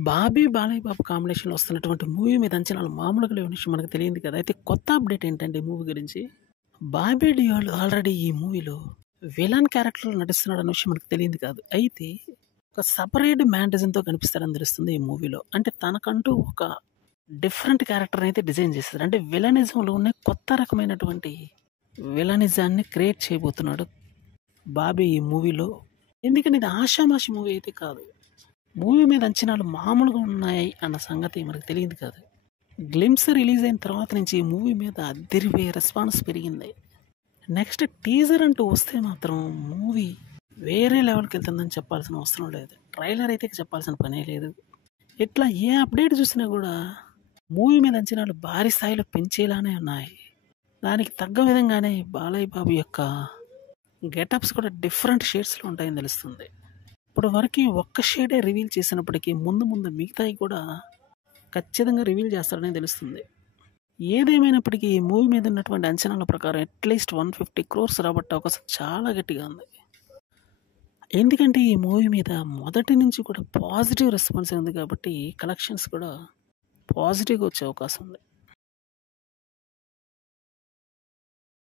బాబీ, బాలయ్య బాబు కాంబినేషన్‌లో వస్తున్నటువంటి మూవీ మీద అంచనాలు మామూలుగా లేని విషయం మనకు తెలియంది కదా! అయితే కొత్త అప్డేట్ ఏంటంటే ఈ మూవీ గురించి, బాబీ డియోల్ ఆల్రెడీ ఈ మూవీలో విలన్ క్యారెక్టర్‌లో నటిస్తున్నాడన్న విషయం మనకు తెలియంది కాదు. అయితే ఒక సెపరేట్ మ్యానరిజంతో కనిపిస్తాడని తెలుస్తుంది ఈ మూవీలో. అంటే తనకంటూ ఒక డిఫరెంట్ క్యారెక్టర్‌ని అయితే డిజైన్ చేశారు. అంటే విలనిజంలోనే కొత్త రకమైనటువంటి విలనిజాన్ని క్రియేట్ చేయబోతున్నాడు బాబీ ఈ మూవీలో. ఎందుకంటే ఇది ఆషామాషీ మూవీ అయితే కాదు. మూవీ మీద అంచనాలు మామూలుగా ఉన్నాయి అన్న సంగతి మనకు తెలియదు కాదు. గ్లిమ్స్ రిలీజ్ అయిన తర్వాత నుంచి ఈ మూవీ మీద అదిరిపోయే రెస్పాన్స్ పెరిగింది. నెక్స్ట్ టీజర్ అంటూ వస్తే మాత్రం మూవీ వేరే లెవెల్కి వెళ్తుందని చెప్పాల్సిన అవసరం లేదు. ట్రైలర్ అయితే చెప్పాల్సిన పనే లేదు. ఇట్లా ఏ అప్డేట్ చూసినా కూడా మూవీ మీద అంచనాలు భారీ స్థాయిలో పెంచేలానే ఉన్నాయి. దానికి తగ్గ విధంగానే బాలయ్య బాబు యొక్క గెటప్స్ కూడా డిఫరెంట్ షేడ్స్లో ఉంటాయని తెలుస్తుంది. ఇప్పుడు వరకు ఒక్క షేడే రివీల్ చేసినప్పటికీ ముందు ముందు మిగతాయి కూడా ఖచ్చితంగా రివీల్ చేస్తారని తెలుస్తుంది. ఏదేమైనప్పటికీ ఈ మూవీ మీద ఉన్నటువంటి అంచనాల ప్రకారం అట్లీస్ట్ 150 crores రాబట్టే అవకాశం చాలా గట్టిగా ఉంది. ఎందుకంటే ఈ మూవీ మీద మొదటి నుంచి కూడా పాజిటివ్ రెస్పాన్స్ ఉంది కాబట్టి కలెక్షన్స్ కూడా పాజిటివ్గా వచ్చే అవకాశం ఉంది.